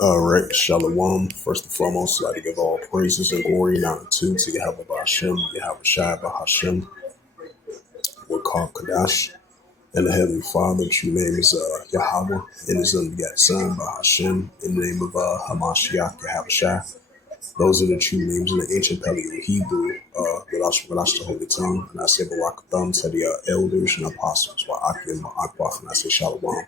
All right, Shalom. First and foremost, I'd like to give all praises and glory and honor to Yahweh Hashem, Yahweh Shai Hashem, we're called Kadash, and the Heavenly Father. True name is Yahweh, and His unbegotten Son by Hashem, in the name of Hamashiach, Yahweh Shai. Those are the true names in the ancient Paleo Hebrew, Wadash the Holy Tongue, and I say Barakatham to the elders and apostles, Wa'aki and Ma'akbaf, and I say Shalom.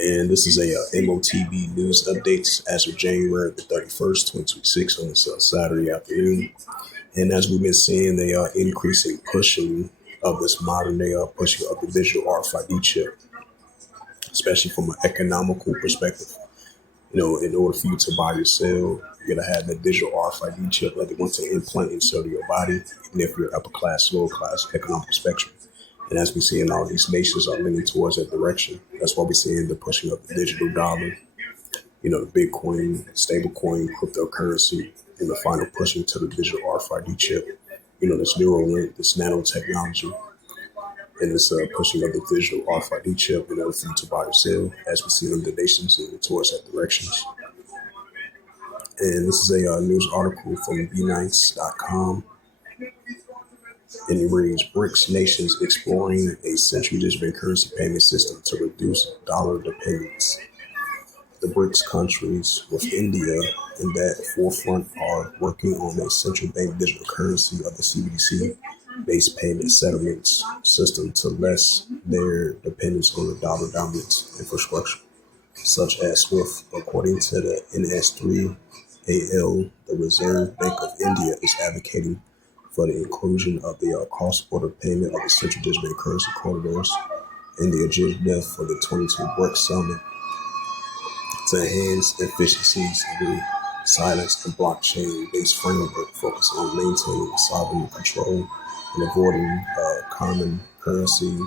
And this is a M.O.T.B news updates as of January the 31st, 2026 on this Saturday afternoon. And as we've been seeing, they are increasing pushing of this modern day pushing of the digital RFID chip, especially from an economical perspective. You know, in order for you to buy your cell, you're gonna have that digital RFID chip that they want to implant into your body, even if you're upper class, lower class, economic spectrum. And as we see in all these nations are leaning towards that direction. That's why we're seeing the pushing of the digital dollar, you know, the Bitcoin, stablecoin, cryptocurrency, and the final pushing to the digital RFID chip. You know, this Neuralink, this nanotechnology, and this pushing of the digital RFID chip in order for you to buy or sell, as we see in the nations leaning towards that directions. And this is a news article from bnice.com. And it reads, BRICS nations exploring a central digital currency payment system to reduce dollar dependence. The BRICS countries, with India in that forefront, are working on a central bank digital currency of the CBDC-based payment settlements system to lessen their dependence on the dollar dominant infrastructure, such as SWIFT. According to the NS3AL, the Reserve Bank of India is advocating for the inclusion of the cross-border payment of the central digital currency corridors in the agenda for the 22 BRICS Summit to enhance efficiencies of the silence and blockchain-based framework focused on maintaining sovereign control and avoiding common currency,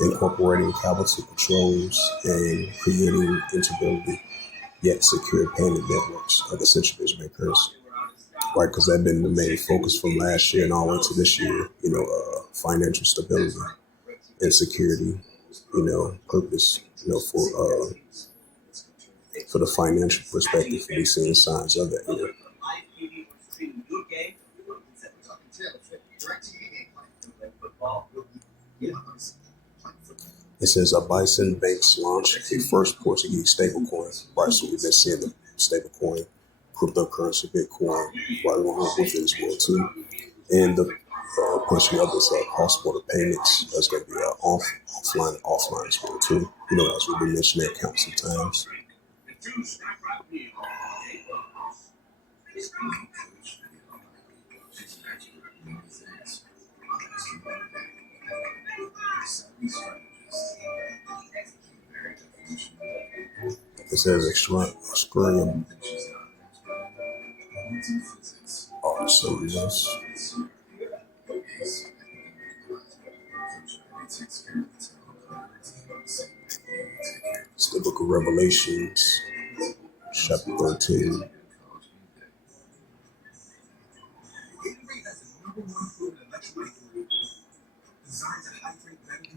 incorporating capital controls, and creating interoperability yet secure payment networks of the central digital currency. Right, because that's been the main focus from last year and all the way to this year, you know, financial stability and security, you know, purpose, you know, for the financial perspective, we're seeing signs of that here. It says a Bison Banks launched a first Portuguese stablecoin. Right, so we've been seeing the stablecoin, cryptocurrency, Bitcoin, right along with it as well too. And the pushing of this cross-border payments that's going to be offline as well too. You know, as we've been mentioning that countless times. It says extreme. So yes. It's the book of Revelations, chapter 13.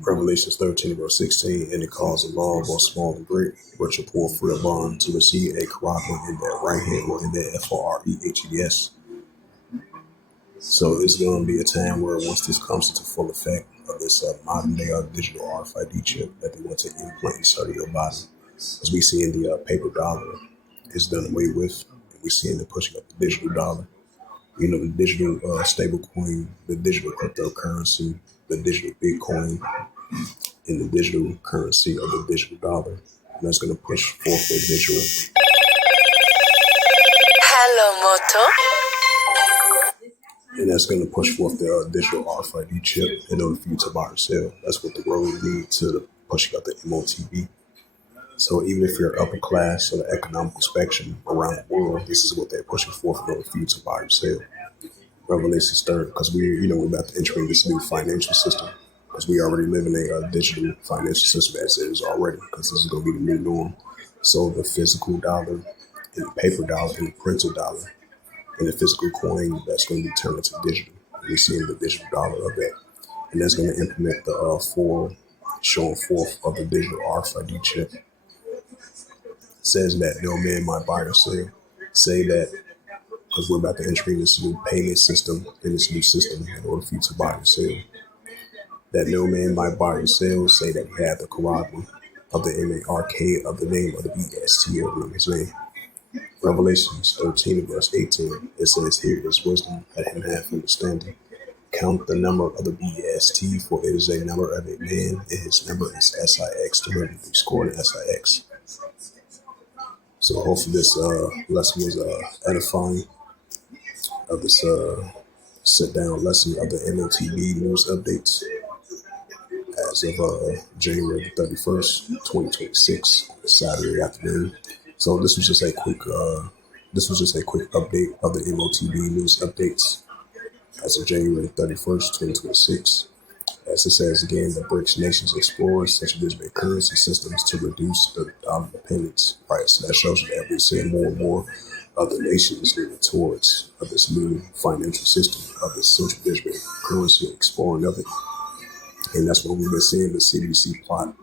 Revelations 13, verse 16, and it calls a law, both small and great, which are poor for a bond to receive a karabah in their right hand or in their FOREHEDS. So it's going to be a time where once this comes into full effect of this modern day digital RFID chip that they want to implant inside of your body, as we see in the paper dollar is done away with, we see the pushing up the digital dollar, you know, the digital stable coin, the digital cryptocurrency, the digital Bitcoin, and the digital currency of the digital dollar. And that's going to push forth the digital. Hello, Moto. And that's going to push forth the digital RFID chip in order for you to buy or sell. That's what the world needs to the pushing up the M.O.T.B. So even if you're upper class or the economical spectrum around the world, this is what they're pushing forth in order for you to buy or sell. Revelations 3, because we're about to enter this new financial system, because we already live in a digital financial system as it is already, because this is going to be the new norm. So the physical dollar and the paper dollar and the printed dollar and the physical coin, that's going to be turned into digital. We're seeing the digital dollar of that. And that's going to implement the four showing forth of the digital RFID chip. Says that no man might buy or sell. Say that because we're about to enter in this new payment system in this new system in order for you to buy or sell. That no man might buy or sell. Say that he had the corroboration of the M.A.R.K. of the name of the B.S.T. over his name. Revelations 13 verse 18. It says, "Here is wisdom, let him have understanding. Count the number of the BST, for it is a number of a man, and his number is SIX, 203 scored in SIX." So hopefully this lesson was edifying of this sit down lesson of the M.O.T.B news updates as of January 31st, 2026, Saturday afternoon. So this was just a quick update of the M.O.T.B news updates as of January 31st, 2026. As it says again, the BRICS nations explore such digital currency systems to reduce the dollar dependence. Right, so that shows you that we're seeing more and more of the nations moving towards this new financial system of this central digital currency, exploring of it. And that's what we've been seeing, the CBC plot,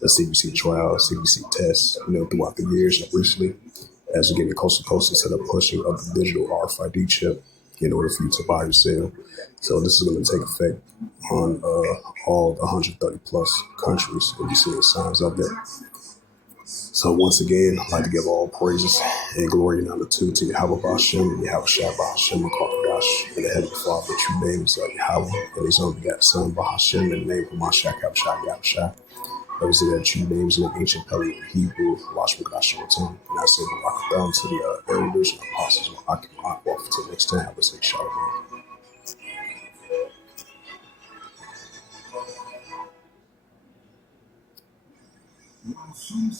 the CBC trial, CBC tests, throughout the years and recently, as we're getting closer and closer to the pushing of the digital RFID chip in order for you to buy or sell. So this is going to take effect on all the 130 plus countries, and you're seeing signs of that. So once again, I'd like to give all praises and glory and honor to Yahweh Bashem, Yahweh Shai Bahashem, and Kakadash, and the Heavenly Father, the true names of Yahweh, and His only begotten Son, Bahashem, in the name of Mashiach, Yahweh Shai. Those are the true names in the ancient Paleo Hebrew, Wash Makash Tongue. And I say, Barakathon to the elders and apostles of Akim Akwa. Until next time, I would say, Shalom.